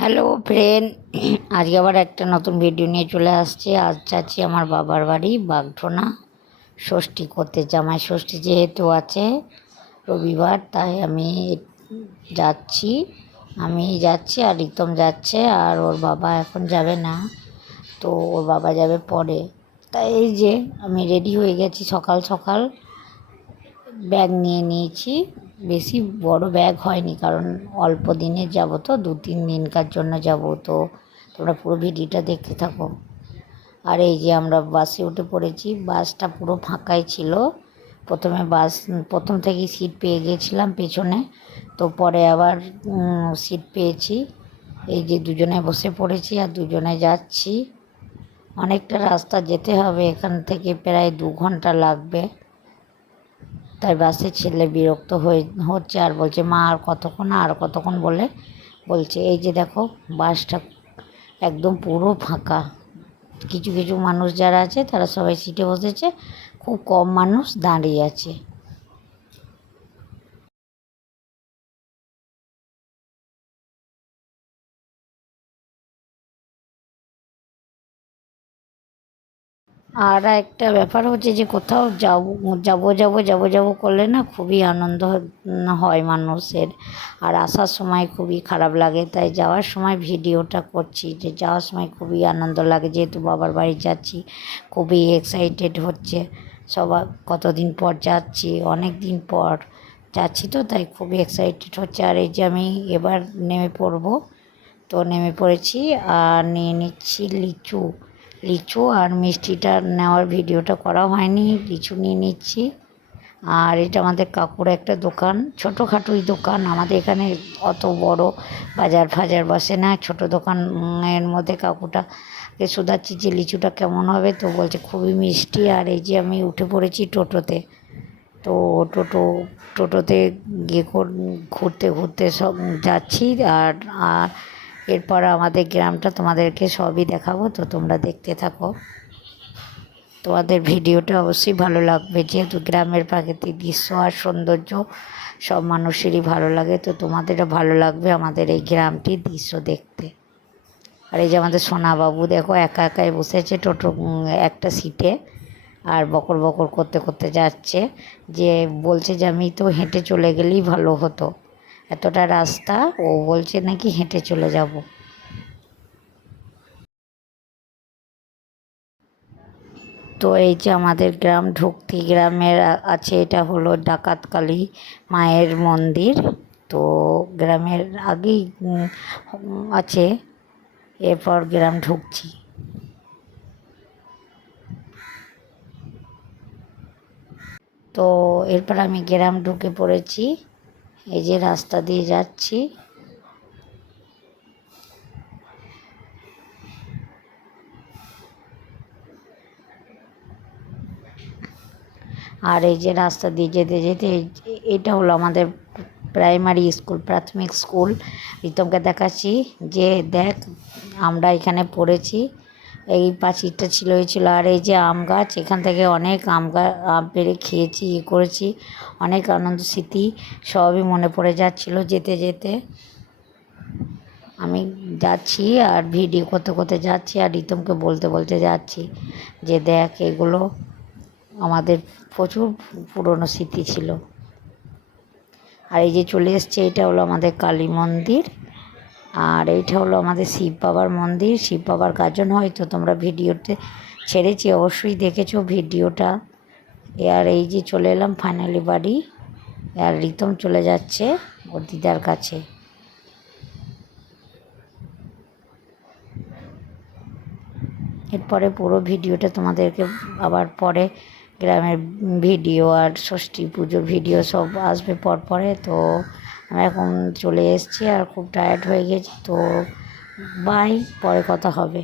Hello friend, আজকে আবার একটা নতুন ভিডিও নিয়ে চলে আসছি। আজ যাচ্ছি আমার বাবার বাড়ি বাগডোনা ষষ্ঠী করতে। জামাই ষষ্ঠী যেহেতু আছে রবিবার, তাই যাচ্ছি আমি যাচ্ছি আর রিতম যাচ্ছে। আর ওর বাবা এখন যাবে না, তো ওর বাবা যাবে পরে। তাই এই যে আমি রেডি হয়ে গেছি সকাল সকাল, ব্যাগ নিয়ে নিয়েছি। বেশি বড় ব্যাগ হয়নি, কারণ অল্প দিনে যাব, তো 2-3 দিনকার জন্য যাব। তো তোমরা পুরো ভিডিওটা দেখতে থাকো। আর এই যে আমরা বাসে উঠে পড়েছি। বাসটা পুরো ফাঁকাই ছিল। প্রথম থেকেই সিট পেয়ে গিয়েছিলাম পেছনে, তো পরে আবার সিট পেয়েছি। এই যে দুজনে বসে পড়েছি আর দুজনে যাচ্ছি। অনেকটা রাস্তা যেতে হবে, এখান থেকে প্রায় 2 ঘন্টা লাগবে। তাই বাসের ছেলে বিরক্ত হচ্ছে আর বলছে, মা আর কতক্ষণ বলছে। এই যে দেখো, বাসটা একদম পুরো ফাঁকা। কিছু কিছু মানুষ যারা আছে তারা সবাই সিটে বসেছে, খুব কম মানুষ দাঁড়িয়ে আছে। আর একটা ব্যাপার হচ্ছে যে কোথাও যাব করলে না খুবই আনন্দ হয় মানুষের, আর আসার সময় খুবই খারাপ লাগে। তাই যাওয়ার সময় ভিডিওটা করছি, যে যাওয়ার সময় খুবই আনন্দ লাগে, যেহেতু বাবার বাড়ি যাচ্ছি। খুবই এক্সাইটেড হচ্ছে সবার, কতদিন পর যাচ্ছি, অনেক দিন পর যাচ্ছি, তো তাই খুবই এক্সাইটেড হচ্ছে। আর এই যে আমি এবার নেমে পড়বো, তো নেমে পড়েছি আর নিয়ে নিচ্ছি লিচু। আর মিষ্টিটা নেওয়ার ভিডিওটা করা হয়নি, লিচু নিয়ে নিচ্ছি। আর এটা আমাদের কাকুর একটা দোকান, ছোটোখাটোই দোকান। আমাদের এখানে অত বড় বাজার ফাজার বসে না, ছোটো দোকানের মধ্যে কাকুটাকে শোধাচ্ছি যে লিচুটা কেমন হবে, তো বলছে খুবই মিষ্টি। আর এই যে আমি উঠে পড়েছি টোটোতে। তো টোটোতে গিয়ে ঘুরতে ঘুরতে সব যাচ্ছি। আর আর এরপর আমাদের গ্রামটা তোমাদেরকে সবই দেখাবো, তো তোমরা দেখতে থাকো। তোমাদের ভিডিওটা অবশ্যই ভালো লাগবে, যেহেতু গ্রামের প্রাকৃতিক দৃশ্য আর সৌন্দর্য সব মানুষেরই ভালো লাগে, তো তোমাদেরও ভালো লাগবে আমাদের এই গ্রামটির দৃশ্য দেখতে। আর এই যে আমাদের সোনাবাবু দেখো, একা একাই বসেছে একটা সিটে, আর বকর বকর করতে করতে যাচ্ছে। যে বলছে যে আমি তো হেঁটে চলে গেলেই ভালো হতো, এতটা রাস্তা। ও বলছে নাকি হেঁটে চলে যাব। তো এই যে আমাদের গ্রাম ঢুকতি গ্রামের আছে, এটা হলো ডাকাতকালী মায়ের মন্দির। তো গ্রামের আগেই আছে, এরপর গ্রাম ঢুকছি। তো এরপর আমি গ্রাম ঢুকে পড়েছি, এই যে রাস্তা দিয়ে যাচ্ছি। আর এই যে রাস্তা দিয়ে যেতে যেতে এটা হলো আমাদের প্রাইমারি স্কুল, প্রাথমিক স্কুল। রিতমকে দেখাচ্ছি যে দেখ, আমরা এখানে পড়েছি। এই পাঁচিরটা ছিল। আর এই যে আম গাছ, এখান থেকে অনেক আম পেড়ে খেয়েছি, করেছি। অনেক আনন্দ স্মৃতি সবই মনে পড়ে যাচ্ছিল যেতে যেতে। আমি যাচ্ছি আর ভিডিও করতে করতে যাচ্ছি, আর রিতমকে বলতে বলতে যাচ্ছি যে দেখ, এগুলো আমাদের প্রচুর পুরনো স্মৃতি ছিল। আর এই যে চলে এসছে, এটা হলো আমাদের কালী মন্দির। আর এইটা হলো আমাদের শিব বাবার মন্দির, শিব বাবার গাজন হয়তো তোমরা ভিডিওতে ছেড়েছি, অবশ্যই দেখেছো ভিডিওটা। আর এই যে চলে এলাম ফাইনালি বাড়ি। আর রিতম চলে যাচ্ছে ওর দিদার কাছে। এরপরে পুরো ভিডিওটা তোমাদেরকে আবার পরে, গ্রামের ভিডিও আর ষষ্ঠী পুজোর ভিডিও সব আসবে পরে। তো আমি এখন চলে এসেছি আর খুব টায়ার্ড হয়ে গেছি, তো বাই, পরে কথা হবে।